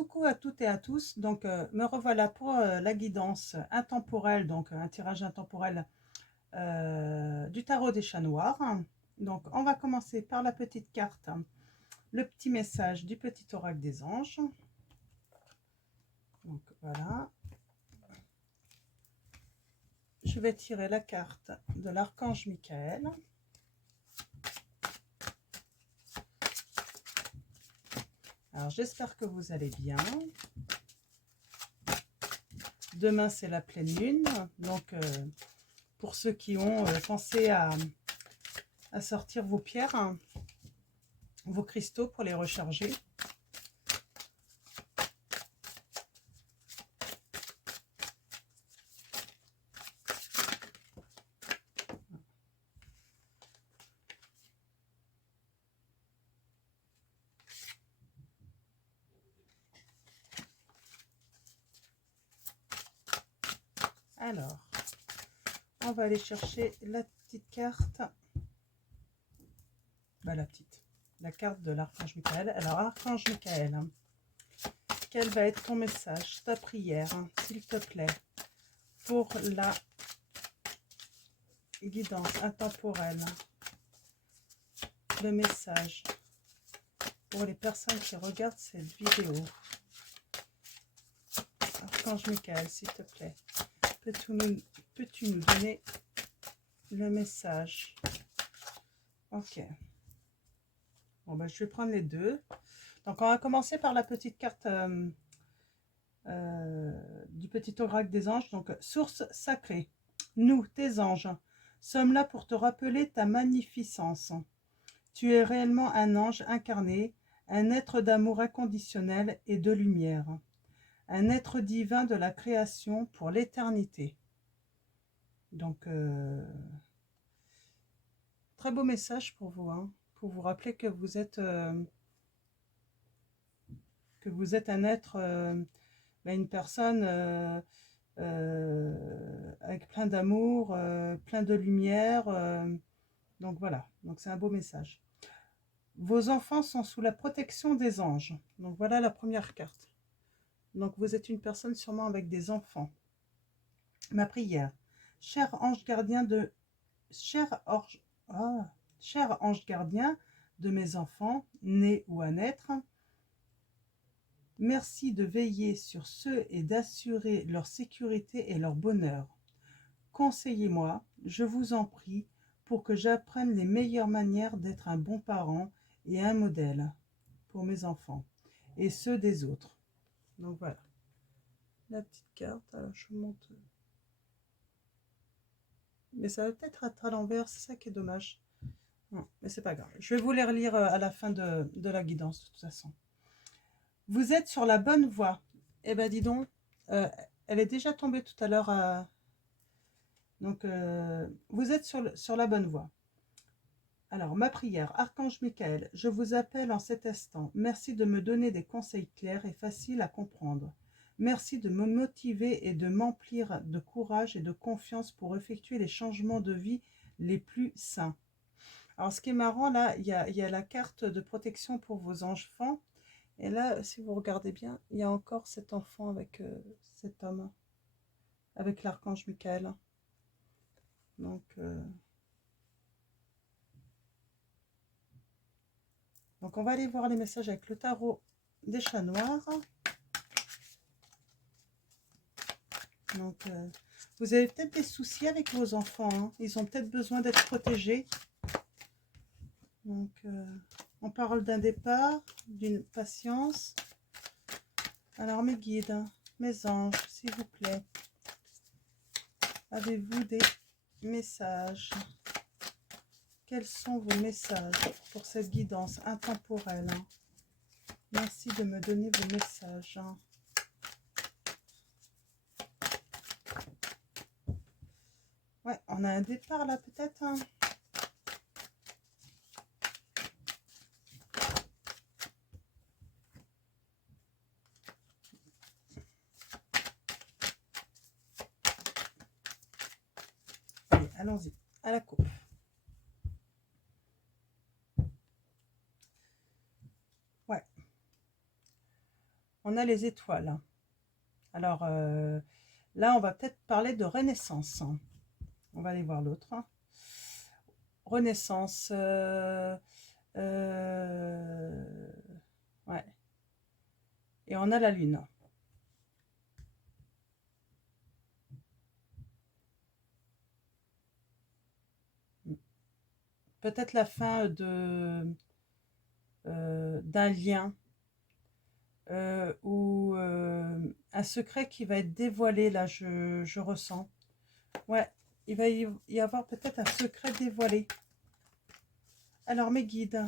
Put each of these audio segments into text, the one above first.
Coucou à toutes et à tous. Donc, me revoilà pour la guidance intemporelle, donc un tirage intemporel du tarot des chats noirs. Donc, on va commencer par la petite carte, le petit message du petit oracle des anges. Donc, voilà. Je vais tirer la carte de l'archange Michael. Alors, j'espère que vous allez bien. Demain, c'est la pleine lune. Donc, pour ceux qui ont pensé à sortir vos pierres, vos cristaux pour les recharger. Alors, on va aller chercher la petite carte. La carte de l'archange Michael. Alors, archange Michael, quel va être ton message, ta prière, s'il te plaît, pour la guidance intemporelle, le message pour les personnes qui regardent cette vidéo. Archange Michael, s'il te plaît, peux-tu nous donner le message? Ok. Bon, ben, je vais prendre les deux. Donc, on va commencer par la petite carte du petit oracle des anges. Donc, source sacrée. Nous, tes anges, sommes là pour te rappeler ta magnificence. Tu es réellement un ange incarné, un être d'amour inconditionnel et de lumière. Un être divin de la création pour l'éternité. Donc, très beau message pour vous, hein, pour vous rappeler que vous êtes un être, une personne avec plein d'amour, plein de lumière. Donc voilà, donc c'est un beau message. Vos enfants sont sous la protection des anges. Donc voilà la première carte. Donc vous êtes une personne sûrement avec des enfants. Ma prière. Cher ange gardien de... Cher ange gardien de mes enfants, nés ou à naître, merci de veiller sur ceux et d'assurer leur sécurité et leur bonheur. Conseillez-moi, je vous en prie, pour que j'apprenne les meilleures manières d'être un bon parent et un modèle pour mes enfants et ceux des autres. Donc voilà, la petite carte. Alors je monte, mais ça va peut-être être à l'envers, c'est ça qui est dommage. Non, mais c'est pas grave. Je vais vous les relire à la fin de la guidance de toute façon. Vous êtes sur la bonne voie. Eh ben dis donc, elle est déjà tombée tout à l'heure. Donc vous êtes sur la bonne voie. Alors, ma prière, Archange Michael, je vous appelle en cet instant. Merci de me donner des conseils clairs et faciles à comprendre. Merci de me motiver et de m'emplir de courage et de confiance pour effectuer les changements de vie les plus sains. Alors, ce qui est marrant, là, il y a la carte de protection pour vos enfants. Et là, si vous regardez bien, il y a encore cet enfant avec cet homme, avec l'Archange Michael. Donc... Donc, on va aller voir les messages avec le tarot des chats noirs. Donc, vous avez peut-être des soucis avec vos enfants. Hein. Ils ont peut-être besoin d'être protégés. Donc, on parle d'un départ, d'une patience. Alors, mes guides, mes anges, s'il vous plaît, avez-vous des messages? Quels sont vos messages pour cette guidance intemporelle? Merci de me donner vos messages. Ouais, on a un départ là peut-être. Allez, allons-y, à la coupe. on a les étoiles. Alors, là, on va peut-être parler de renaissance. On va aller voir l'autre. Renaissance. Ouais. Et on a la lune. Peut-être la fin d'un lien ou un secret qui va être dévoilé, là, je ressens. Ouais, il va y avoir peut-être un secret dévoilé. Alors, mes guides,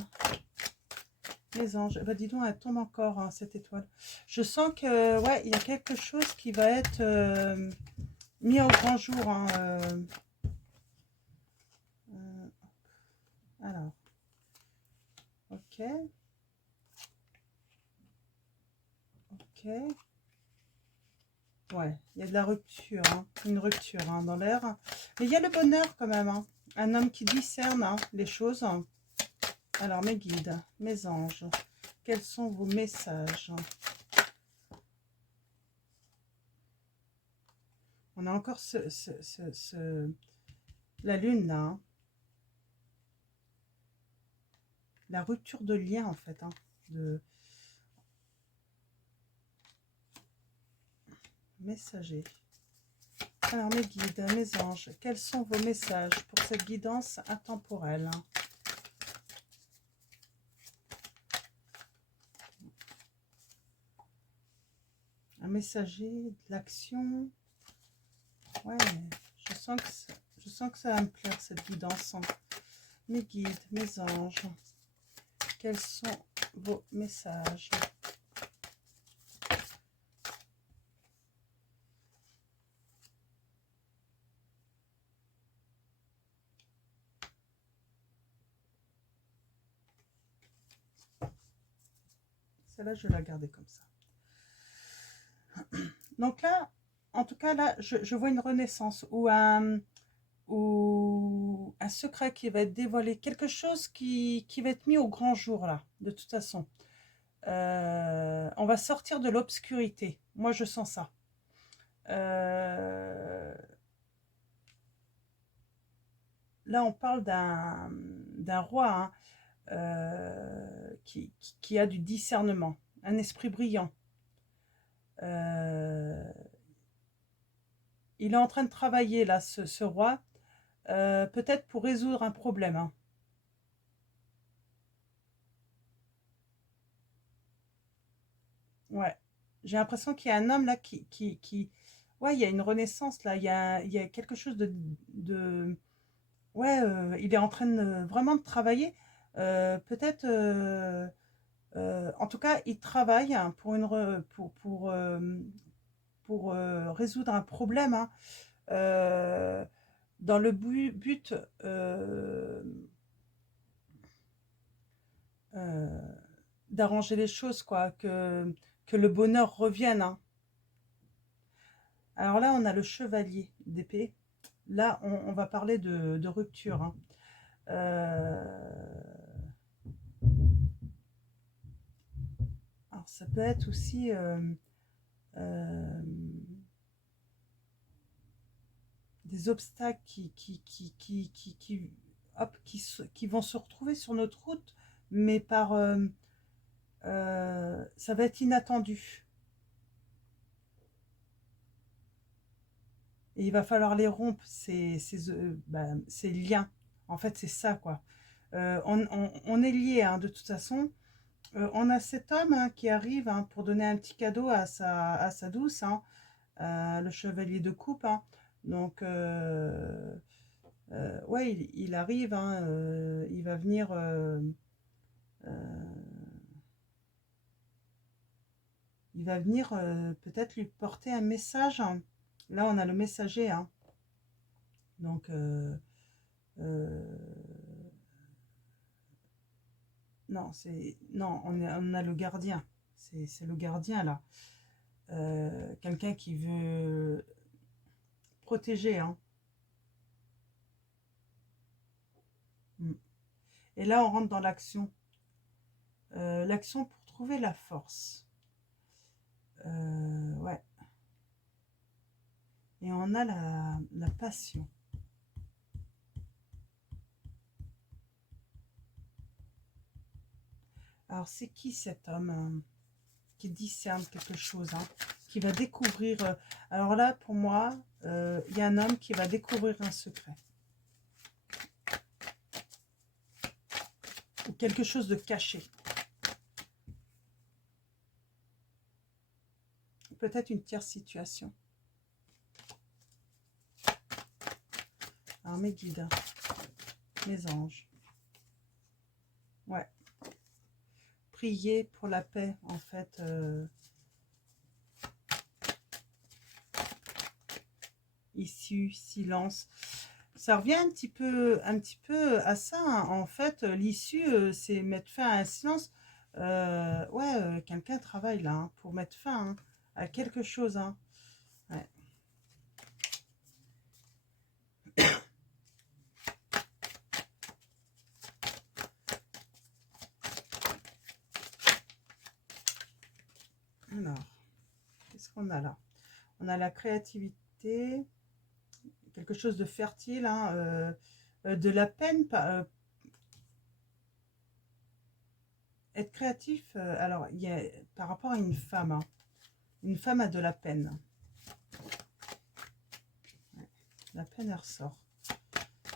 mes anges, bah dis donc, elle tombe encore, hein, cette étoile. Je sens que, ouais, il y a quelque chose qui va être mis au grand jour. Hein, alors, ok. Ok. Ouais, il y a de la rupture, hein, une rupture hein, dans l'air. Mais il y a le bonheur quand même. Hein. Un homme qui discerne hein, les choses. Alors, mes guides, mes anges, quels sont vos messages? On a encore la lune là. Hein. La rupture de lien en fait. Hein, messager. Alors, mes guides, mes anges, quels sont vos messages pour cette guidance intemporelle? Un messager, de l'action. Ouais, je sens que ça va me plaire cette guidance. Mes guides, mes anges, quels sont vos messages? Celle-là, je vais la garder comme ça. Donc là, en tout cas, là, je vois une renaissance ou un secret qui va être dévoilé, quelque chose qui va être mis au grand jour, là, de toute façon. On va sortir de l'obscurité. Moi, je sens ça. Là, on parle d'un roi hein, qui a du discernement, un esprit brillant. Il est en train de travailler, là, ce roi, peut-être pour résoudre un problème. Hein. Ouais. J'ai l'impression qu'il y a un homme, là, Ouais, il y a une renaissance, là. Il y a quelque chose Ouais, il est en train vraiment de travailler. Peut-être... en tout cas, il travaille hein, pour résoudre un problème hein, euh, dans le but euh, d'arranger les choses, quoi, que le bonheur revienne. Hein. Alors là, on a le chevalier d'épée. Là, on va parler de rupture. Hein. Alors, ça peut être aussi euh, des obstacles hop, qui vont se retrouver sur notre route, mais ça va être inattendu. Et il va falloir les rompre, ces liens. En fait, c'est ça, quoi. On est liés, hein, de toute façon. On a cet homme hein, qui arrive hein, pour donner un petit cadeau à sa douce, hein, le chevalier de coupe. Hein. Donc, ouais, il arrive, hein, il va venir... il va venir peut-être lui porter un message. Hein. Là, on a le messager. Hein. Donc, non, on a le gardien. C'est le gardien, là. Quelqu'un qui veut protéger. Hein. Mm. Et là, on rentre dans l'action. L'action pour trouver la force. on a la passion. Alors, c'est qui cet homme qui discerne quelque chose, hein, qui va découvrir... alors là, pour moi, il y a un homme qui va découvrir un secret. Ou quelque chose de caché. Peut-être une tierce situation. Alors, mes guides, mes anges. Ouais. Prier pour la paix, en fait. Issue, silence. Ça revient un petit peu à ça, hein. En fait, l'issue, c'est mettre fin à un silence. Ouais, quelqu'un travaille là, hein, pour mettre fin, hein, à quelque chose, hein. Ouais. Alors, qu'est-ce qu'on a là? On a la créativité, quelque chose de fertile, hein, de la peine, être créatif. Alors, il y a, par rapport à une femme, hein, une femme a de la peine. Ouais, la peine, elle ressort.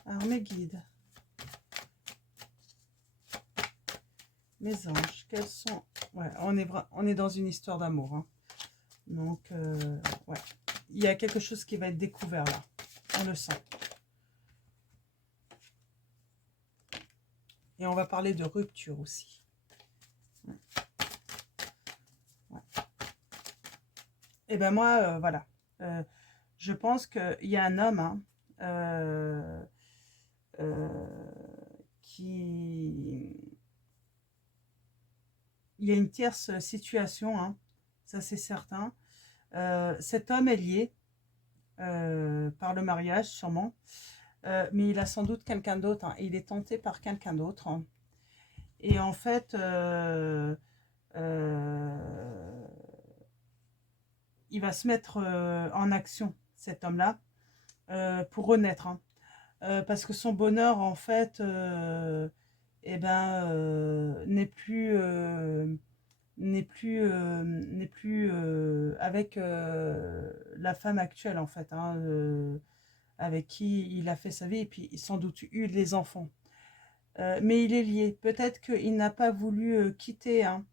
Alors, mes guides, mes anges, quels sont... Ouais, on est dans une histoire d'amour, hein. Donc, ouais, il y a quelque chose qui va être découvert là. On le sent. Et on va parler de rupture aussi. Ouais. Ouais. Et ben moi, voilà. Je pense qu'il y a un homme, hein, qui... Il y a une tierce situation, hein, ça c'est certain. Cet homme est lié par le mariage, sûrement. Mais il a sans doute quelqu'un d'autre, hein, et il est tenté par quelqu'un d'autre, hein. Et en fait, il va se mettre en action, cet homme-là, pour renaître, hein. Parce que son bonheur, en fait, eh ben, n'est plus avec la femme actuelle, en fait, hein, avec qui il a fait sa vie, et puis sans doute eu des enfants. Mais il est lié. Peut-être qu'il n'a pas voulu quitter, hein,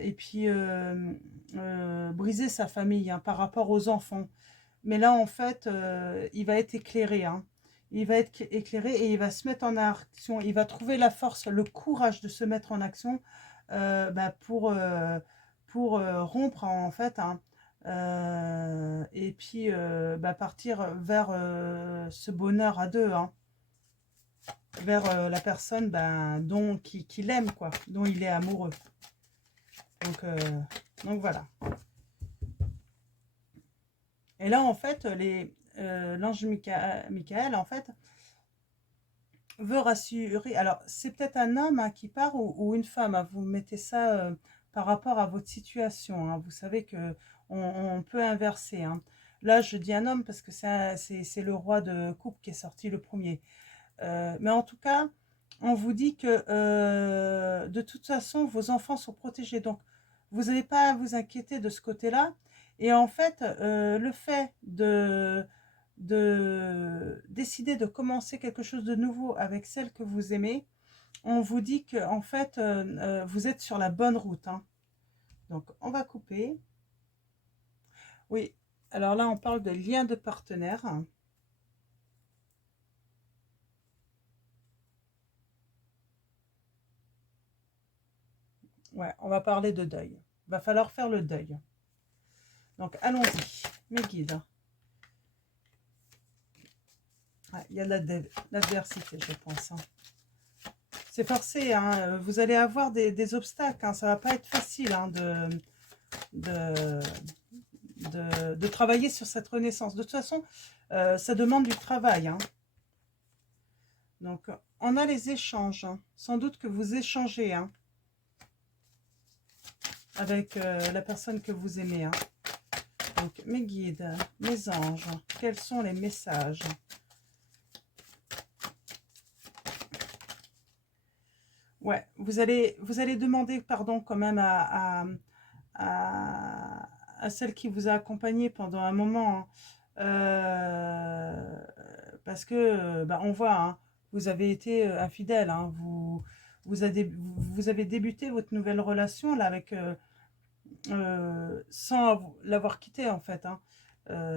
et puis briser sa famille, hein, par rapport aux enfants. Mais là, en fait, il va être éclairé, hein. Il va être éclairé et il va se mettre en action. Il va trouver la force, le courage de se mettre en action, bah, pour rompre, en fait, hein, et puis bah, partir vers ce bonheur à deux, hein, vers la personne, ben, qui l'aime, quoi, dont il est amoureux. Donc voilà. Et là, en fait, l'ange Michael, en fait, veut rassurer. Alors, c'est peut-être un homme, hein, qui part, ou une femme, hein. Vous mettez ça par rapport à votre situation, hein. Vous savez que on peut inverser, hein. Là, je dis un homme parce que c'est le roi de coupe qui est sorti le premier. Mais en tout cas, on vous dit que de toute façon, vos enfants sont protégés. Donc, vous n'avez pas à vous inquiéter de ce côté-là. Et en fait, le fait de décider de commencer quelque chose de nouveau avec celle que vous aimez, on vous dit que en fait, vous êtes sur la bonne route, hein. Donc, on va couper. Oui, alors là, on parle de lien de partenaire. Ouais, on va parler de deuil. Il va falloir faire le deuil. Donc, allons-y, mes guides. Ouais, il y a de l'adversité, je pense, hein. C'est forcé, hein. Vous allez avoir des obstacles, hein. Ça ne va pas être facile, hein, de, de travailler sur cette renaissance. De toute façon, ça demande du travail, hein. Donc, on a les échanges, hein. Sans doute que vous échangez, hein, avec la personne que vous aimez, hein. Donc, mes guides, mes anges, quels sont les messages? Ouais, vous allez demander pardon quand même à celle qui vous a accompagné pendant un moment, hein. Parce que, bah, on voit, hein, vous avez été infidèle, hein, vous avez débuté votre nouvelle relation là avec sans l'avoir quitté en fait, hein.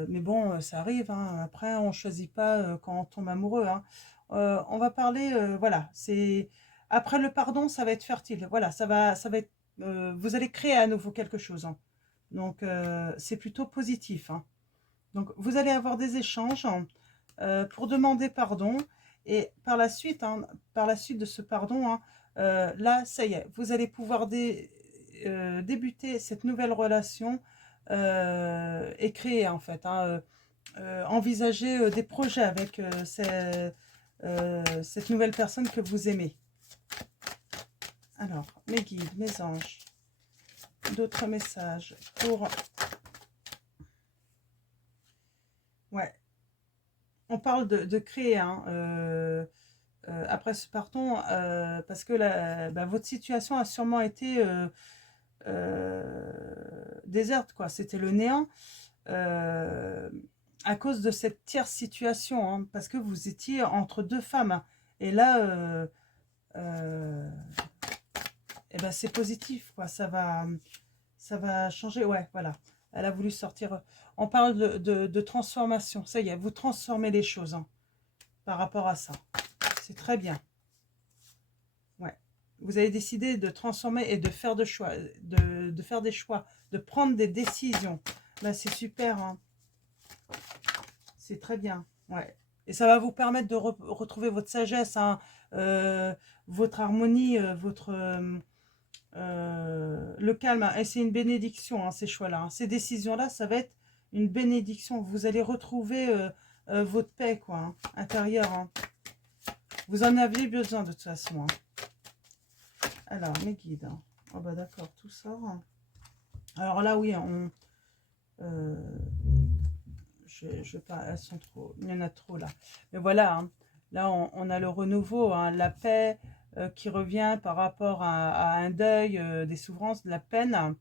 Mais bon, ça arrive, hein. Après, on choisit pas quand on tombe amoureux, hein. On va parler, voilà, c'est après le pardon, ça va être fertile. Voilà, ça va être, vous allez créer à nouveau quelque chose, hein. Donc, c'est plutôt positif, hein. Donc, vous allez avoir des échanges hein, pour demander pardon. Et par la suite de ce pardon, hein, là, ça y est, vous allez pouvoir débuter cette nouvelle relation et créer, en fait, hein, envisager des projets avec cette nouvelle personne que vous aimez. Alors, mes guides, mes anges, d'autres messages pour... Ouais, on parle de créer, hein, après ce pardon, parce que bah, votre situation a sûrement été déserte, quoi. C'était le néant euh, à cause de cette tierce situation, hein, parce que vous étiez entre deux femmes. Hein. Et là, eh ben, c'est positif, quoi. Ça va changer. Ouais, voilà. Elle a voulu sortir. On parle de transformation. Ça y est, vous transformez les choses hein, par rapport à ça. C'est très bien. Ouais. Vous avez décidé de transformer et de faire, de faire des choix, de prendre des décisions. Là, c'est super. Hein. C'est très bien. Ouais. Et ça va vous permettre de retrouver votre sagesse, hein, votre harmonie, le calme. Hein. Et c'est une bénédiction, hein, ces choix-là. Hein. Ces décisions-là, ça va être une bénédiction. Vous allez retrouver votre paix, quoi, hein, intérieure. Hein. Vous en aviez besoin de toute façon. Hein. Alors, mes guides. Hein. Oh bah d'accord, tout sort. Hein. Alors là, oui, je vais pas, elles sont trop, il y en a trop là. Mais voilà, hein, là on a le renouveau, hein, la paix qui revient par rapport à un deuil, des souffrances, de la peine,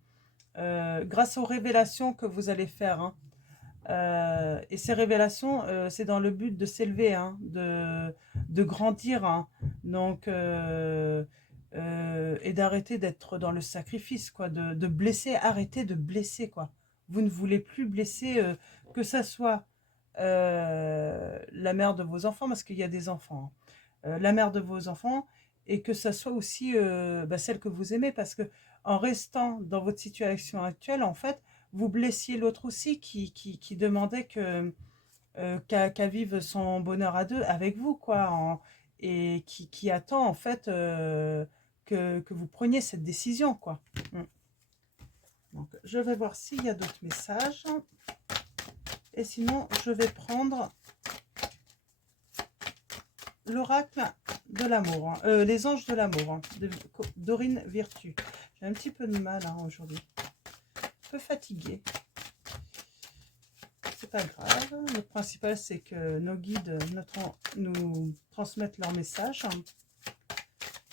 grâce aux révélations que vous allez faire. Hein. Et ces révélations, c'est dans le but de s'élever, hein, de grandir. Hein. Donc, et d'arrêter d'être dans le sacrifice, quoi, de blesser, arrêter de blesser, quoi. Vous ne voulez plus blesser, que ça soit la mère de vos enfants, parce qu'il y a des enfants, hein, la mère de vos enfants, et que ça soit aussi bah, celle que vous aimez, parce que en restant dans votre situation actuelle, en fait, vous blessiez l'autre aussi qui demandait qu'à vive son bonheur à deux avec vous, quoi, et qui attend en fait que vous preniez cette décision, quoi. Donc, je vais voir s'il y a d'autres messages. Et sinon, je vais prendre l'oracle de l'amour, hein, les anges de l'amour, hein, de Dorine Virtue. J'ai un petit peu de mal hein, aujourd'hui. Un peu fatiguée. C'est pas grave. Le principal, c'est que nos guides nous transmettent leurs messages.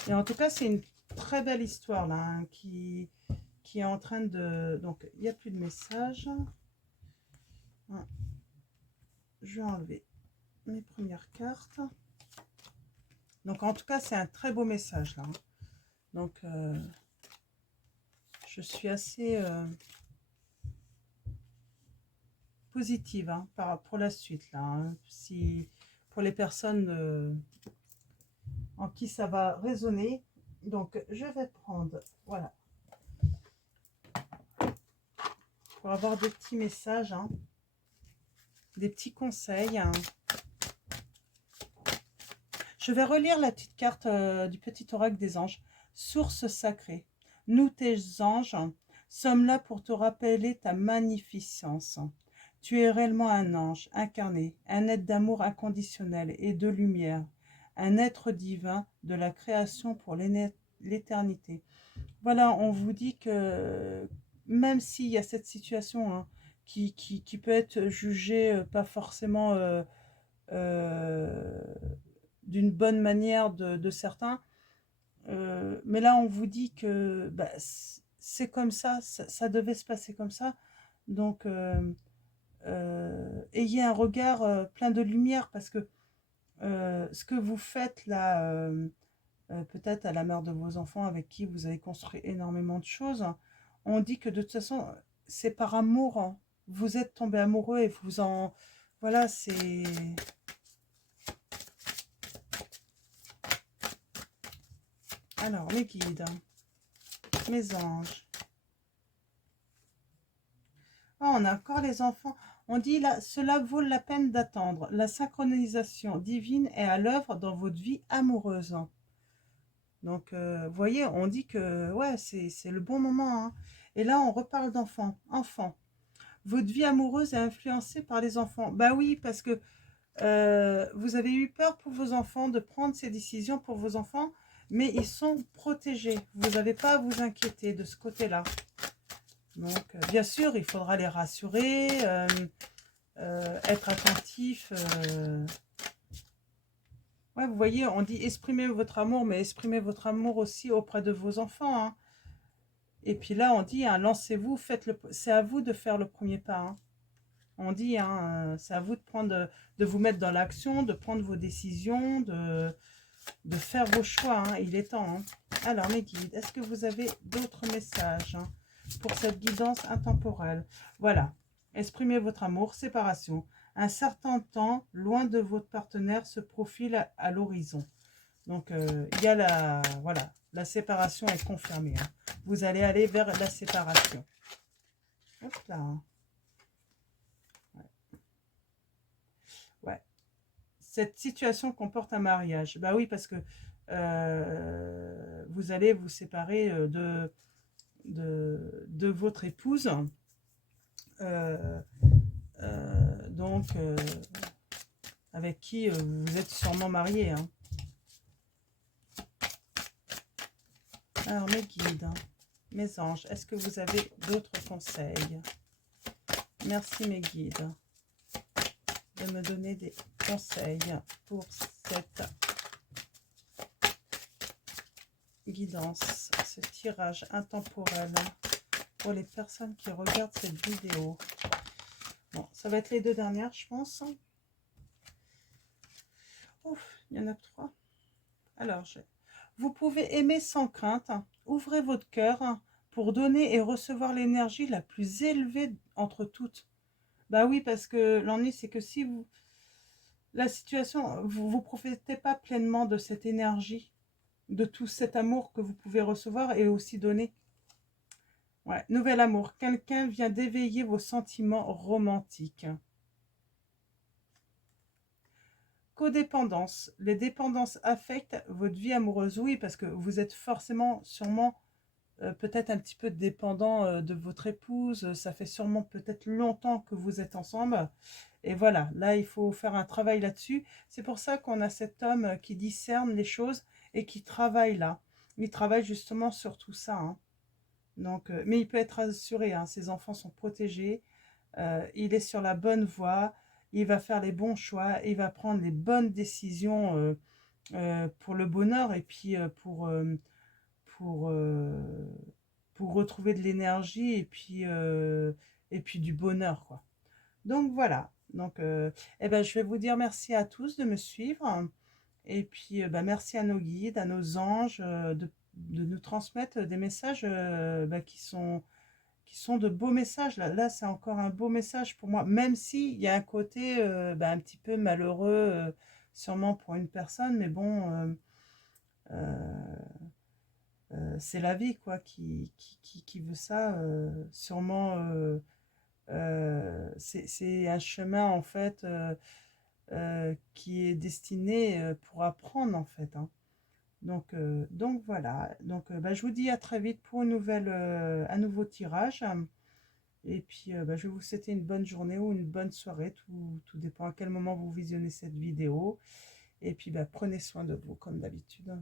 Et en tout cas, c'est une très belle histoire là, hein, qui est en train de... Donc, il n'y a plus de messages. Je vais enlever mes premières cartes. Donc, en tout cas, c'est un très beau message là. Hein. Donc, je suis assez positive hein, pour la suite là. Hein. Si, pour les personnes en qui ça va résonner. Donc, je vais prendre, voilà, pour avoir des petits messages, hein, des petits conseils. Hein. Je vais relire la petite carte du petit oracle des anges. Source sacrée, nous tes anges sommes là pour te rappeler ta magnificence. Tu es réellement un ange incarné, un être d'amour inconditionnel et de lumière, un être divin de la création pour l'éternité. Voilà, on vous dit que même s'il y a cette situation hein, qui peut être jugé pas forcément euh, d'une bonne manière de certains. Mais là, on vous dit que bah, c'est comme ça devait se passer comme ça. Donc, ayez un regard plein de lumière parce que ce que vous faites là, peut-être à la mère de vos enfants avec qui vous avez construit énormément de choses, on dit que de toute façon, c'est par amour, hein. Vous êtes tombé amoureux et vous en... Voilà, c'est... Alors, mes guides, mes anges. Ah, on a encore les enfants. On dit là, cela vaut la peine d'attendre. La synchronisation divine est à l'œuvre dans votre vie amoureuse. Donc, vous voyez, on dit que ouais, c'est le bon moment, hein. Et là, on reparle d'enfants. Enfants. Votre vie amoureuse est influencée par les enfants. Bah oui, parce que vous avez eu peur pour vos enfants de prendre ces décisions pour vos enfants, mais ils sont protégés. Vous n'avez pas à vous inquiéter de ce côté-là. Donc, bien sûr, il faudra les rassurer, être attentif. Ouais, vous voyez, on dit exprimer votre amour, mais exprimez votre amour aussi auprès de vos enfants, hein. Et puis là, on dit, hein, lancez-vous, c'est à vous de faire le premier pas, hein. On dit, hein, c'est à vous de prendre, de vous mettre dans l'action, de prendre vos décisions, de faire vos choix, hein. Il est temps, hein. Alors, mes guides, est-ce que vous avez d'autres messages, hein, pour cette guidance intemporelle? Voilà. Exprimez votre amour, séparation. Un certain temps, loin de votre partenaire, se profile à l'horizon. Donc, il y a voilà, la séparation est confirmée, hein. Vous allez aller vers la séparation. Hop là. Ouais. Ouais. Cette situation comporte un mariage. Bah oui, parce que vous allez vous séparer de votre épouse. Euh, donc, avec qui vous êtes sûrement marié, hein. Alors, mes guides, hein, mes anges, est-ce que vous avez d'autres conseils? Merci, mes guides, de me donner des conseils pour cette guidance, ce tirage intemporel pour les personnes qui regardent cette vidéo. Bon, ça va être les deux dernières, je pense. Ouf, il y en a que 3. Alors, vous pouvez aimer sans crainte. Ouvrez votre cœur pour donner et recevoir l'énergie la plus élevée entre toutes. Bah oui, parce que l'ennui, c'est que si vous... La situation, vous ne profitez pas pleinement de cette énergie, de tout cet amour que vous pouvez recevoir et aussi donner. Ouais, nouvel amour. Quelqu'un vient d'éveiller vos sentiments romantiques. Codépendance. Les dépendances affectent votre vie amoureuse. Oui, parce que vous êtes forcément, sûrement, peut-être un petit peu dépendant de votre épouse. Ça fait sûrement peut-être longtemps que vous êtes ensemble. Et voilà, là, il faut faire un travail là-dessus. C'est pour ça qu'on a cet homme qui discerne les choses et qui travaille là. Il travaille justement sur tout ça, hein. Donc, mais il peut être rassuré, hein, ses enfants sont protégés, il est sur la bonne voie, il va faire les bons choix, il va prendre les bonnes décisions pour le bonheur et puis pour, euh, pour retrouver de l'énergie et puis du bonheur, quoi. Donc voilà, donc, eh ben, je vais vous dire merci à tous de me suivre. Et puis, bah, merci à nos guides, à nos anges, de nous transmettre des messages bah, qui sont de beaux messages. Là c'est encore un beau message pour moi, même s'il y a un côté bah, un petit peu malheureux, sûrement pour une personne, mais bon, c'est la vie, quoi, qui veut ça. Sûrement, c'est un chemin, en fait, qui est destiné pour apprendre, en fait, hein. Donc voilà, donc bah, je vous dis à très vite pour un nouveau tirage. Et puis bah, je vais vous souhaiter une bonne journée ou une bonne soirée, tout dépend à quel moment vous visionnez cette vidéo. Et puis bah, prenez soin de vous comme d'habitude.